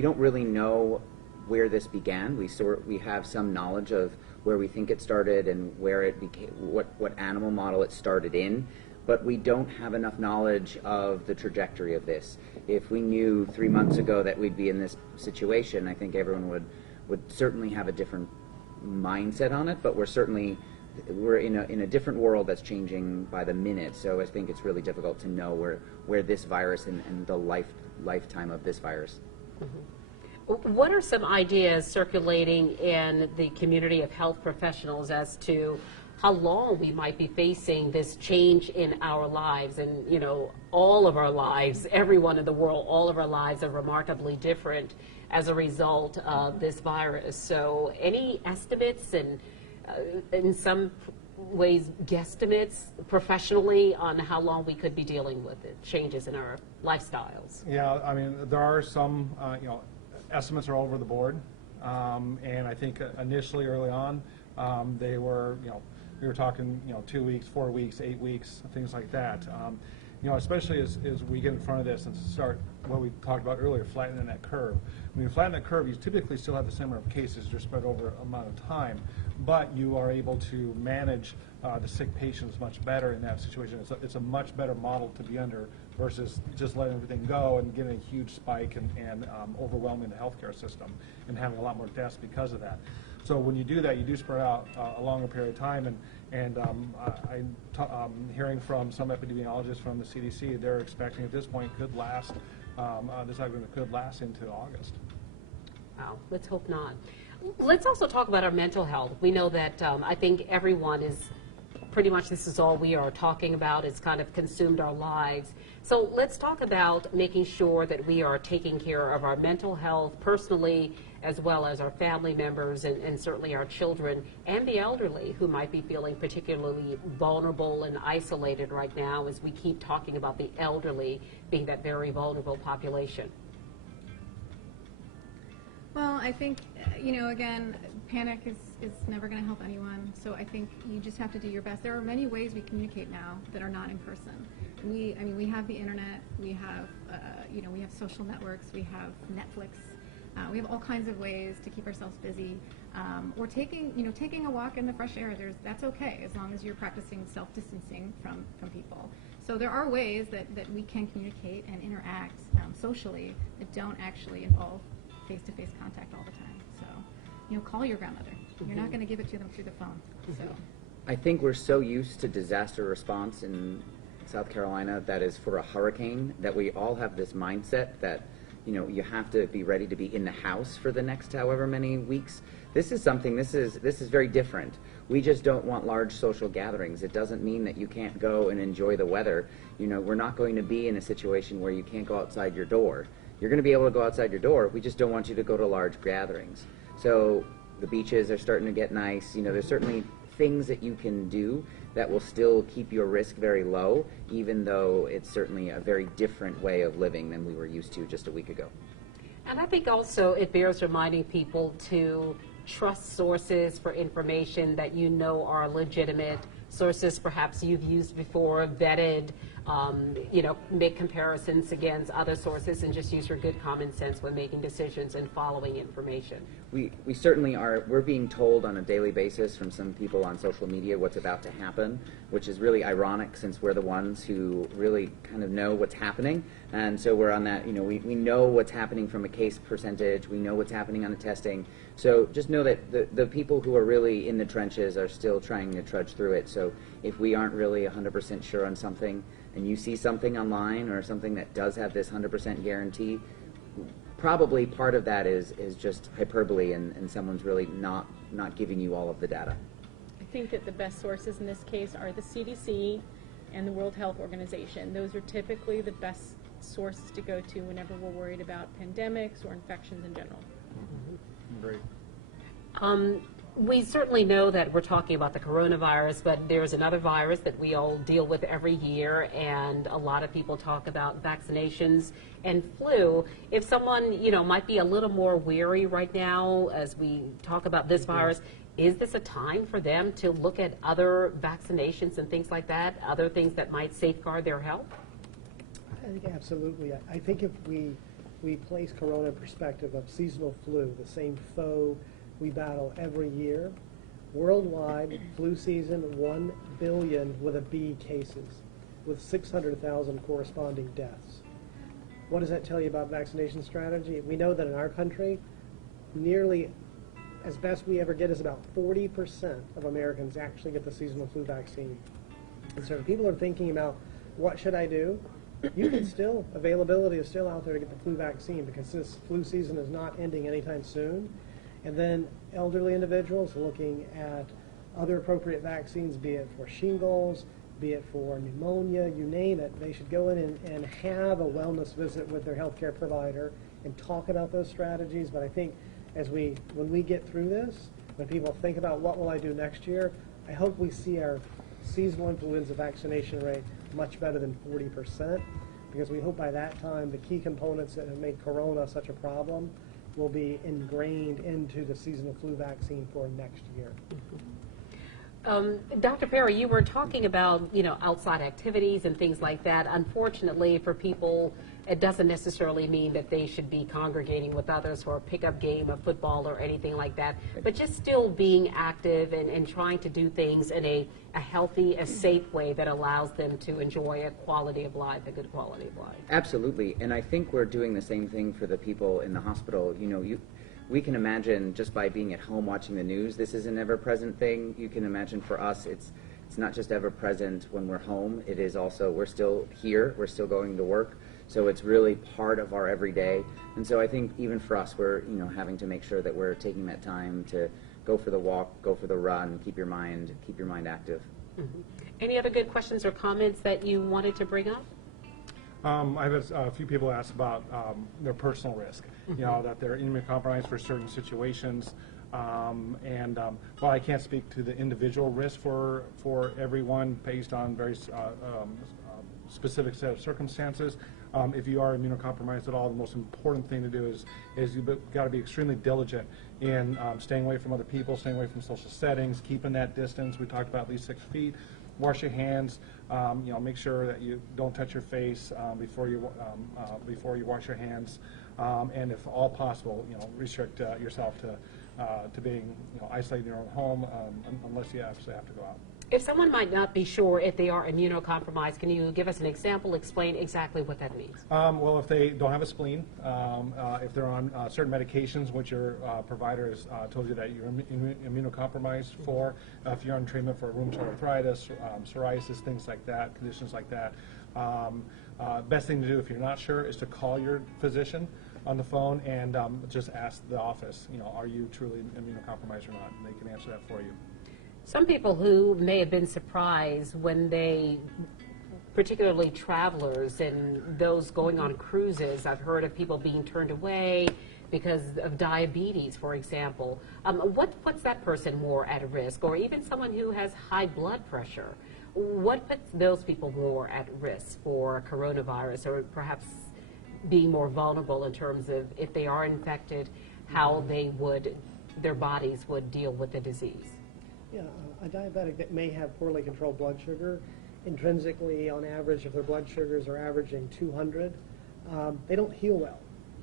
don't really know where this began. We have some knowledge of where we think it started and where it became, what animal model it started in, but we don't have enough knowledge of the trajectory of this. If we knew 3 months ago that we'd be in this situation, I think everyone would certainly have a different mindset on it, but we're in a different world that's changing by the minute, so I think it's really difficult to know where this virus and the lifetime of this virus. What are some ideas circulating in the community of health professionals as to how long we might be facing this change in our lives? And, you know, all of our lives, everyone in the world, all of our lives are remarkably different as a result of this virus. So any estimates and in some ways guesstimates professionally on how long we could be dealing with it, changes in our lifestyles? Yeah, I mean, there are some, estimates are all over the board, and I think initially, early on, they were, we were talking, 2 weeks, 4 weeks, 8 weeks, things like that. Especially as we get in front of this and start what we talked about earlier, flattening that curve. When you flatten that curve, you typically still have the same number of cases, just spread over an amount of time, but you are able to manage the sick patients much better in that situation. It's a much better model to be under versus just letting everything go and getting a huge spike and overwhelming the healthcare system and having a lot more deaths because of that. So when you do that, you do spread out a longer period of time, and I'm hearing from some epidemiologists from the CDC, they're expecting at this point could last, this outbreak could last into August. Wow, let's hope not. Let's also talk about our mental health. We know that I think everyone is pretty much, this is all we are talking about. It's kind of consumed our lives. So let's talk about making sure that we are taking care of our mental health personally, as well as our family members and certainly our children and the elderly who might be feeling particularly vulnerable and isolated right now, as we keep talking about the elderly being that very vulnerable population. Well, I think, again, panic is never going to help anyone. So I think you just have to do your best. There are many ways we communicate now that are not in person. We have the internet. We have, we have social networks. We have Netflix. We have all kinds of ways to keep ourselves busy. Or taking a walk in the fresh air. That's okay as long as you're practicing self-distancing from people. So there are ways that we can communicate and interact socially that don't actually involve face-to-face contact all the time. So, call your grandmother. You're not going to give it to them through the phone. So, I think we're so used to disaster response in South Carolina that is for a hurricane that we all have this mindset that, you have to be ready to be in the house for the next however many weeks. This is very different. We just don't want large social gatherings. It doesn't mean that you can't go and enjoy the weather. We're not going to be in a situation where you can't go outside your door. You're going to be able to go outside your door. We just don't want you to go to large gatherings. So the beaches are starting to get nice. There's certainly things that you can do that will still keep your risk very low, even though it's certainly a very different way of living than we were used to just a week ago. And I think also it bears reminding people to trust sources for information that are legitimate, sources perhaps you've used before, vetted, make comparisons against other sources, and just use your good common sense when making decisions and following information. We certainly are. We're being told on a daily basis from some people on social media what's about to happen, which is really ironic since we're the ones who really kind of know what's happening. And so we're on that, we know what's happening from a case percentage. We know what's happening on the testing. So just know that the people who are really in the trenches are still trying to trudge through it. So if we aren't really 100% sure on something, and you see something online or something that does have this 100% guarantee, probably part of that is just hyperbole and someone's really not giving you all of the data. I think that the best sources in this case are the CDC and the World Health Organization. Those are typically the best sources to go to whenever we're worried about pandemics or infections in general. Great. We certainly know that we're talking about the coronavirus, but there's another virus that we all deal with every year, and a lot of people talk about vaccinations and flu. If someone, might be a little more weary right now as we talk about this virus, is this a time for them to look at other vaccinations and things like that, other things that might safeguard their health? I think absolutely. I think if we we place corona in perspective of seasonal flu, the same foe we battle every year. Worldwide, flu season, 1 billion with a B cases, with 600,000 corresponding deaths. What does that tell you about vaccination strategy? We know that in our country, nearly, as best we ever get, is about 40% of Americans actually get the seasonal flu vaccine. And so if people are thinking about, what should I do? You can still, availability is still out there to get the flu vaccine, because this flu season is not ending anytime soon. And then elderly individuals looking at other appropriate vaccines, be it for shingles, be it for pneumonia, you name it. They should go in and have a wellness visit with their healthcare provider and talk about those strategies. But I think when we get through this, when people think about what will I do next year, I hope we see our seasonal influenza vaccination rate much better than 40%, because we hope by that time the key components that have made corona such a problem will be ingrained into the seasonal flu vaccine for next year. Dr. Perry, you were talking about, outside activities and things like that. Unfortunately, for people, it doesn't necessarily mean that they should be congregating with others for a pickup game of football or anything like that, but just still being active and trying to do things in a healthy, a safe way that allows them to enjoy a quality of life, a good quality of life. Absolutely, and I think we're doing the same thing for the people in the hospital. We can imagine, just by being at home watching the news, this is an ever-present thing. You can imagine for us, it's not just ever-present when we're home. It is also, we're still here, we're still going to work, so it's really part of our everyday. And so I think even for us, we're having to make sure that we're taking that time to go for the walk, go for the run, keep your mind active. Mm-hmm. Any other good questions or comments that you wanted to bring up? I've had a few people ask about their personal risk, that they're immunocompromised for certain situations. While I can't speak to the individual risk for everyone based on very specific set of circumstances, if you are immunocompromised at all, the most important thing to do is you've got to be extremely diligent in staying away from other people, staying away from social settings, keeping that distance. We talked about at least 6 feet. Wash your hands. Make sure that you don't touch your face before you wash your hands, and if all possible, restrict yourself to being isolated in your own home unless you absolutely have to go out. If someone might not be sure if they are immunocompromised, can you give us an example, explain exactly what that means? Well, if they don't have a spleen, if they're on certain medications which your provider has told you that you're immunocompromised for, if you're on treatment for rheumatoid arthritis, psoriasis, things like that, conditions like that, best thing to do if you're not sure is to call your physician on the phone and just ask the office, are you truly immunocompromised or not, and they can answer that for you. Some people who may have been surprised when they, particularly travelers and those going on cruises, I've heard of people being turned away because of diabetes, for example. What puts that person more at risk? Or even someone who has high blood pressure. What puts those people more at risk for coronavirus, or perhaps being more vulnerable in terms of if they are infected, how their bodies would deal with the disease? Yeah, a diabetic that may have poorly controlled blood sugar, intrinsically, on average, if their blood sugars are averaging 200, they don't heal well.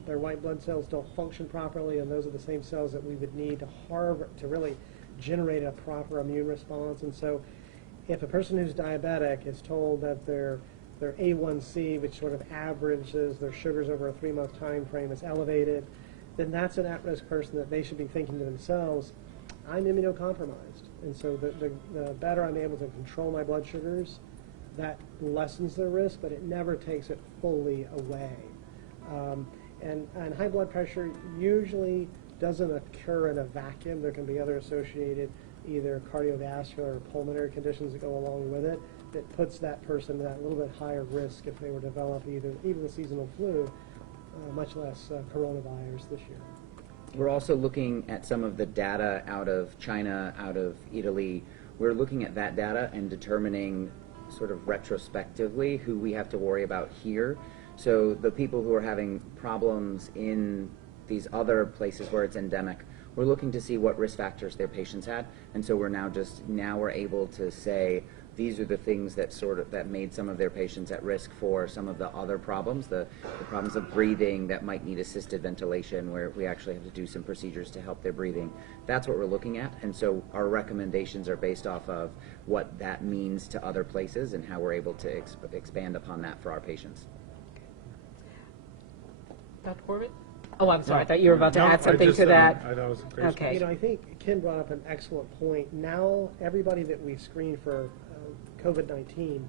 Their white blood cells don't function properly, and those are the same cells that we would need to really generate a proper immune response. And so if a person who's diabetic is told that their A1C, which sort of averages their sugars over a 3-month time frame, is elevated, then that's an at-risk person that they should be thinking to themselves, I'm immunocompromised. And so the better I'm able to control my blood sugars, that lessens their risk, but it never takes it fully away. And high blood pressure usually doesn't occur in a vacuum. There can be other associated either cardiovascular or pulmonary conditions that go along with it that puts that person at a little bit higher risk if they were to develop even the seasonal flu, much less coronavirus this year. We're also looking at some of the data out of China, out of Italy. We're looking at that data and determining sort of retrospectively who we have to worry about here. So the people who are having problems in these other places where it's endemic, we're looking to see what risk factors their patients had. And so we're now able to say, these are the things that that made some of their patients at risk for some of the other problems, the problems of breathing that might need assisted ventilation, where we actually have to do some procedures to help their breathing. That's what we're looking at, and so our recommendations are based off of what that means to other places and how we're able to expand upon that for our patients. Dr. Corbett? Oh, I'm sorry. I thought you were about to add something to that. I thought it was a great Okay. You know, I think Ken brought up an excellent point. Now, everybody that we screen for COVID-19,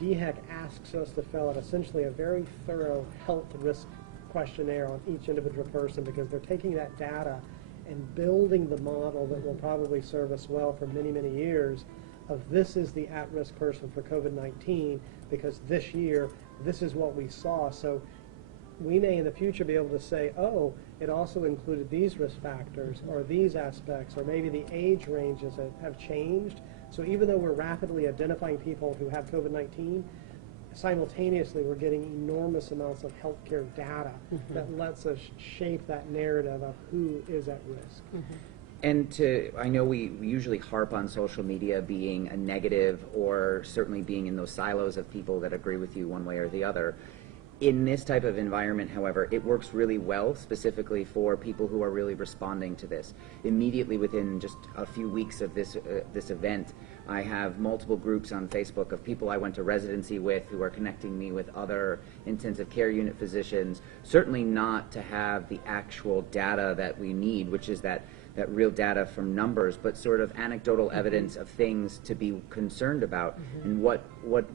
DHEC asks us to fill out essentially a very thorough health risk questionnaire on each individual person, because they're taking that data and building the model that will probably serve us well for many, many years of this is the at-risk person for COVID-19, because this year, this is what we saw. So we may in the future be able to say, oh, it also included these risk factors or these aspects, or maybe the age ranges have changed. So even though we're rapidly identifying people who have COVID-19, simultaneously we're getting enormous amounts of healthcare data that lets us shape that narrative of who is at risk. And I know we usually harp on social media being a negative, or certainly being in those silos of people that agree with you one way or the other. In this type of environment, however, it works really well, specifically for people who are really responding to this. Immediately within just a few weeks of this event, I have multiple groups on Facebook of people I went to residency with who are connecting me with other intensive care unit physicians, certainly not to have the actual data that we need, which is that real data from numbers, but sort of anecdotal evidence of things to be concerned about and what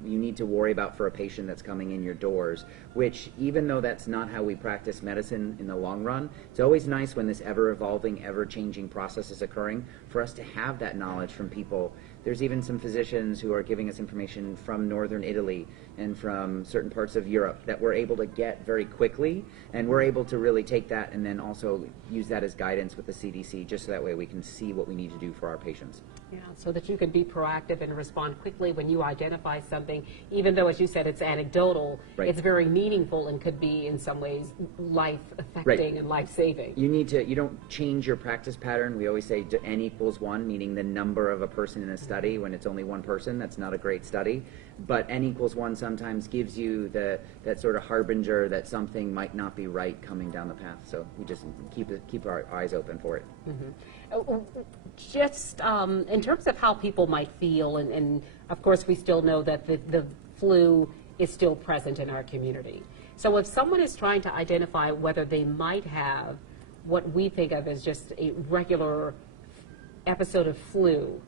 you need to worry about for a patient that's coming in your doors, which, even though that's not how we practice medicine in the long run, it's always nice when this ever-evolving, ever-changing process is occurring for us to have that knowledge from people. There's even some physicians who are giving us information from northern Italy and from certain parts of Europe that we're able to get very quickly, and we're able to really take that and then also use that as guidance with the CDC, just so that way we can see what we need to do for our patients. Yeah, so that you can be proactive and respond quickly when you identify something, even though, as you said, it's anecdotal, it's very meaningful and could be in some ways life-affecting and life-saving. You don't change your practice pattern. We always say N equals 1, meaning the number of a person in a study. When it's only one person, that's not a great study. But N equals 1 sometimes gives you that sort of harbinger that something might not be right coming down the path. So we just keep our eyes open for it. Just in terms of how people might feel, and of course we still know that the flu is still present in our community. So if someone is trying to identify whether they might have what we think of as just a regular episode of flu,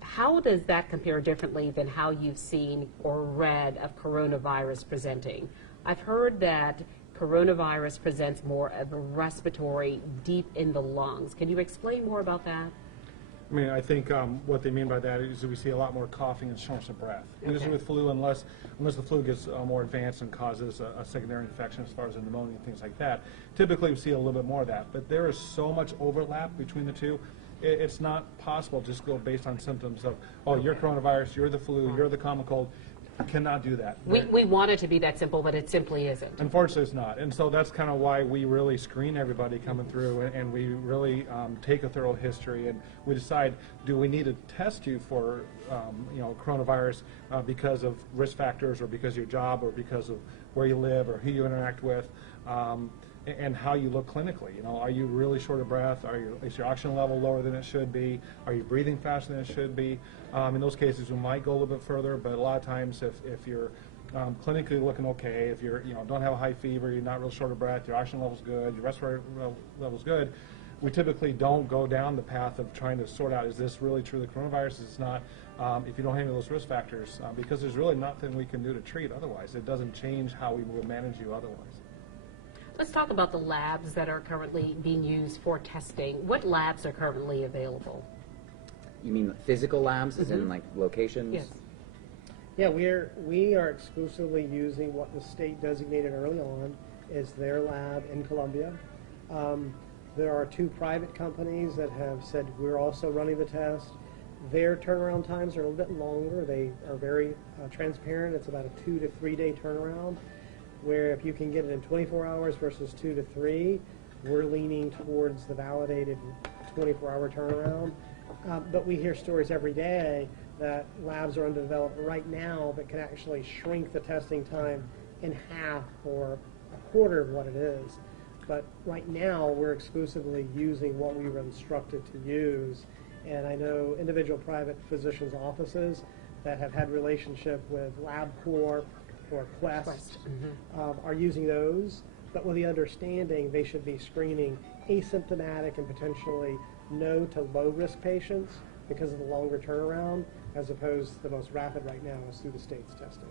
how does that compare differently than how you've seen or read of coronavirus presenting? I've heard that coronavirus presents more of a respiratory, deep in the lungs. Can you explain more about that? I mean, I think what they mean by that is that we see a lot more coughing and shortness of breath. Usually with flu, unless the flu gets more advanced and causes a secondary infection as far as a pneumonia and things like that, typically we see a little bit more of that. But there is so much overlap between the two. It's not possible just to go based on symptoms of, oh, you're coronavirus, you're the flu, you're the common cold. You cannot do that. We want it to be that simple, but it simply isn't. Unfortunately, it's not. And so that's kind of why we really screen everybody coming through, and we really take a thorough history, and we decide, do we need to test you for coronavirus because of risk factors, or because of your job, or because of where you live, or who you interact with, and how you look clinically. You know, are you really short of breath? Is your oxygen level lower than it should be? Are you breathing faster than it should be? In those cases, we might go a little bit further, but a lot of times, if you're clinically looking okay, if you're don't have a high fever, you're not real short of breath, your oxygen level's good, your respiratory level's good, we typically don't go down the path of trying to sort out, is this really truly coronavirus? Is it not? If you don't have any of those risk factors, because there's really nothing we can do to treat otherwise. It doesn't change how we would manage you otherwise. Let's talk about the labs that are currently being used for testing. What labs are currently available? You mean physical labs, as in like locations? Yes. Yeah, we are exclusively using what the state designated early on as their lab in Columbia. There are 2 private companies that have said we're also running the test. Their turnaround times are a little bit longer. They are very transparent. It's about a 2 to 3 day turnaround, where if you can get it in 24 hours versus 2 to 3, we're leaning towards the validated 24-hour turnaround. But we hear stories every day that labs are undeveloped right now that can actually shrink the testing time in half or a quarter of what it is. But right now, we're exclusively using what we were instructed to use. And I know individual private physicians' offices that have had relationship with LabCorp or Quest are using those, but with the understanding they should be screening asymptomatic and potentially no to low-risk patients because of the longer turnaround, as opposed to the most rapid right now is through the state's testing.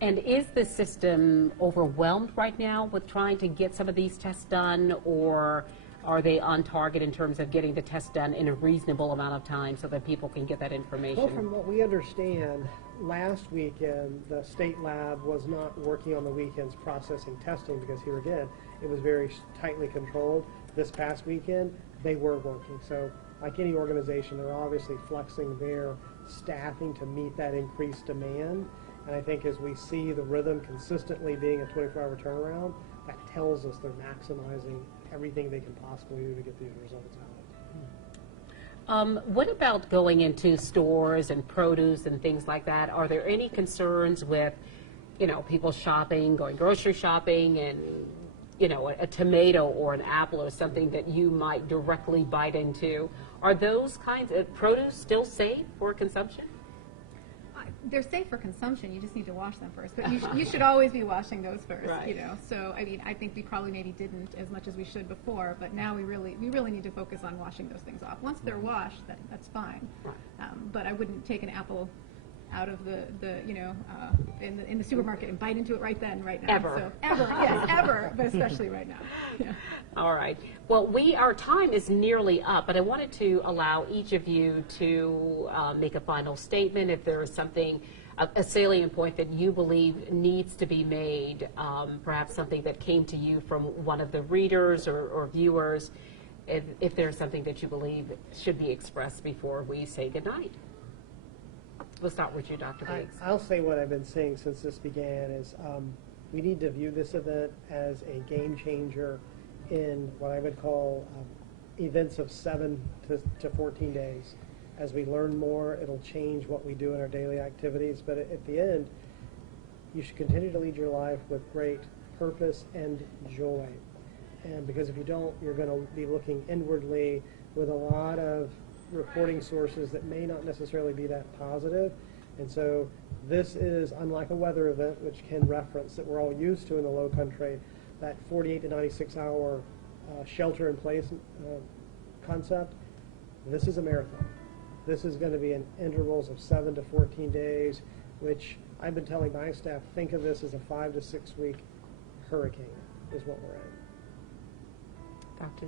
And is the system overwhelmed right now with trying to get some of these tests done, or are they on target in terms of getting the test done in a reasonable amount of time so that people can get that information? Well, from what we understand, last weekend the state lab was not working on the weekends processing testing because here again, it was very tightly controlled. This past weekend, they were working. So like any organization, they're obviously flexing their staffing to meet that increased demand. And I think as we see the rhythm consistently being a 24-hour turnaround, that tells us they're maximizing everything they can possibly do to get these results out. What about going into stores and produce and things like that? Are there any concerns with, people shopping, going grocery shopping, and, a tomato or an apple or something that you might directly bite into? Are those kinds of produce still safe for consumption? They're safe for consumption. You just need to wash them first. But you should always be washing those first. Right. So I mean, I think we probably maybe didn't as much as we should before. But now we really need to focus on washing those things off. Once they're washed, that's fine. But I wouldn't take an apple out of in the supermarket and bite into it right then, right now. Ever. So yes, ever. But especially right now. Yeah. All right. Well, our time is nearly up, but I wanted to allow each of you to make a final statement. If there is something, a salient point that you believe needs to be made, perhaps something that came to you from one of the readers or viewers, if there's something that you believe should be expressed before we say goodnight. We'll start with you, Dr. Biggs. I'll say what I've been saying since this began is we need to view this event as a game changer in what I would call events of 7 to 14 days. As we learn more, it'll change what we do in our daily activities. But at the end, you should continue to lead your life with great purpose and joy. And because if you don't, you're going to be looking inwardly with a lot of reporting sources that may not necessarily be that positive. And so this is unlike a weather event, which can reference that we're all used to in the low country, that 48 to 96 hour shelter in place concept. This is a marathon. This is going to be in intervals of 7 to 14 days, which I've been telling my staff, think of this as a 5 to 6 week hurricane is what we're in. Dr.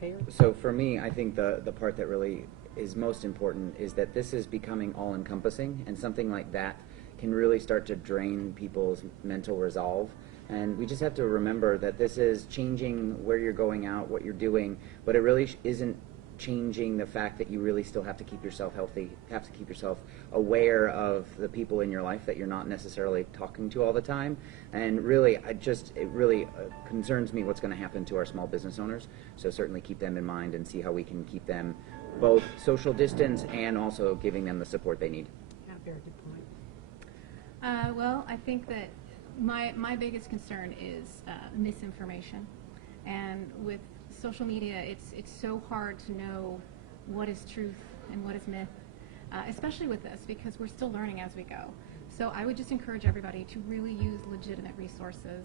Payer? So for me, I think the part that really is most important is that this is becoming all-encompassing, and something like that can really start to drain people's mental resolve. And we just have to remember that this is changing where you're going out, what you're doing, but it really isn't changing the fact that you really still have to keep yourself healthy, have to keep yourself aware of the people in your life that you're not necessarily talking to all the time. And really, it really concerns me what's going to happen to our small business owners. So certainly keep them in mind and see how we can keep them both social distance and also giving them the support they need. Yeah, very good point. Well, I think that my biggest concern is misinformation. And with social media, it's so hard to know what is truth and what is myth, especially with this, because we're still learning as we go. So I would just encourage everybody to really use legitimate resources,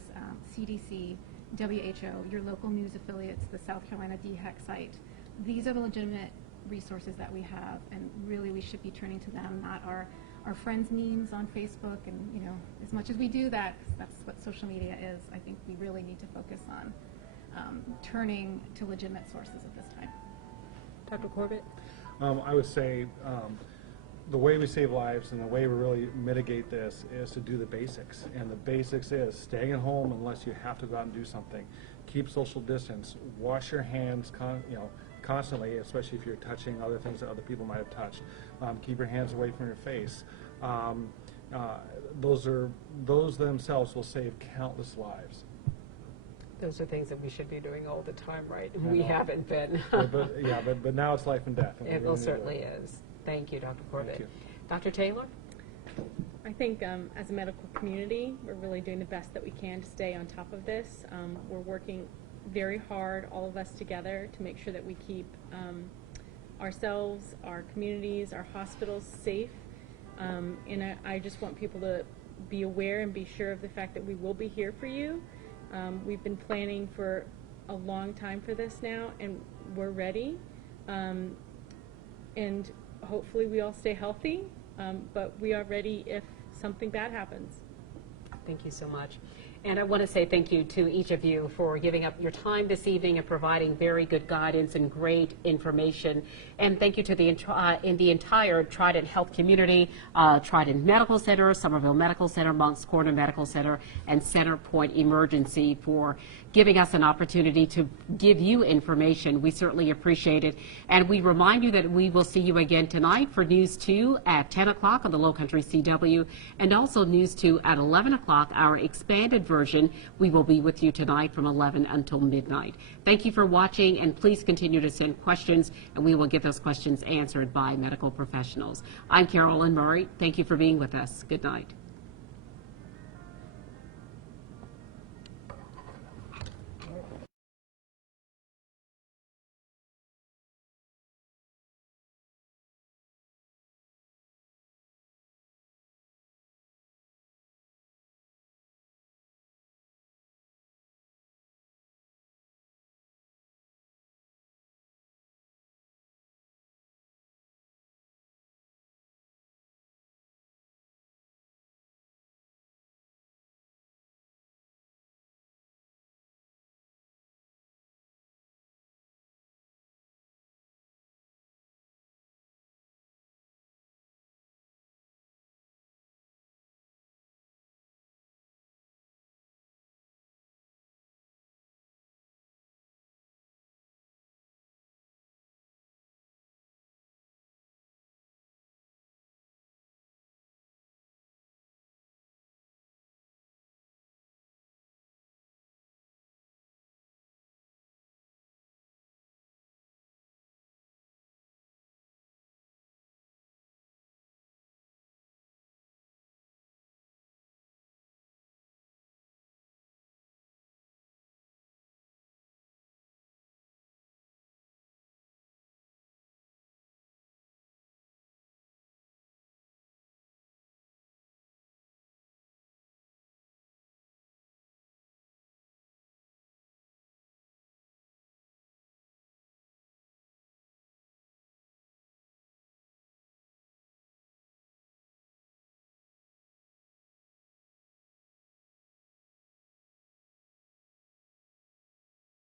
CDC, WHO, your local news affiliates, the South Carolina DHEC site. These are the legitimate resources that we have, and really we should be turning to them, not our friends' memes on Facebook. And as much as we do that, 'cause that's what social media is, I think we really need to focus on turning to legitimate sources at this time. Dr. Corbett? I would say the way we save lives and the way we really mitigate this is to do the basics. And the basics is staying at home unless you have to go out and do something. Keep social distance. Wash your hands constantly, especially if you're touching other things that other people might have touched. Keep your hands away from your face. Those themselves will save countless lives. Those are things that we should be doing all the time, right? And we haven't been. but now it's life and death. And It we most really need certainly is. Thank you, Dr. Corbett. Thank you. Dr. Taylor? I think as a medical community, we're really doing the best that we can to stay on top of this. We're working very hard, all of us together, to make sure that we keep ourselves, our communities, our hospitals safe. And I just want people to be aware and be sure of the fact that we will be here for you. We've been planning for a long time for this now, and we're ready. And hopefully we all stay healthy, but we are ready if something bad happens. Thank you so much. And I want to say thank you to each of you for giving up your time this evening and providing very good guidance and great information. And thank you to the entire Trident Health community, Trident Medical Center, Somerville Medical Center, Moncks Corner Medical Center, and Centerpoint Emergency for giving us an opportunity to give you information. We certainly appreciate it. And we remind you that we will see you again tonight for News 2 at 10 o'clock on the Low Country CW, and also News 2 at 11 o'clock, our expanded version. We will be with you tonight from 11 until midnight. Thank you for watching, and please continue to send questions, and we will get those questions answered by medical professionals. I'm Carolyn Murray. Thank you for being with us. Good night.